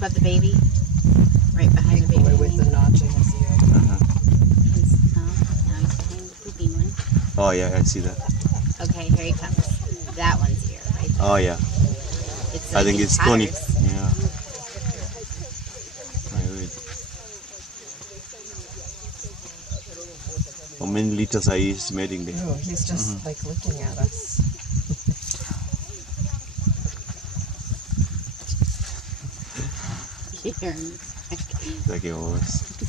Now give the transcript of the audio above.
above the baby, right behind the baby. Boy with the notch in his ear. Now he's behind the poopy one. Oh yeah, I see that. Okay, here he comes. That one's here, right there. Oh yeah, It's I like think in it's 20. tatters. Yeah. I wait. How many liters are you estimating there? Oh, he's just like looking at us. Here. Like a horse.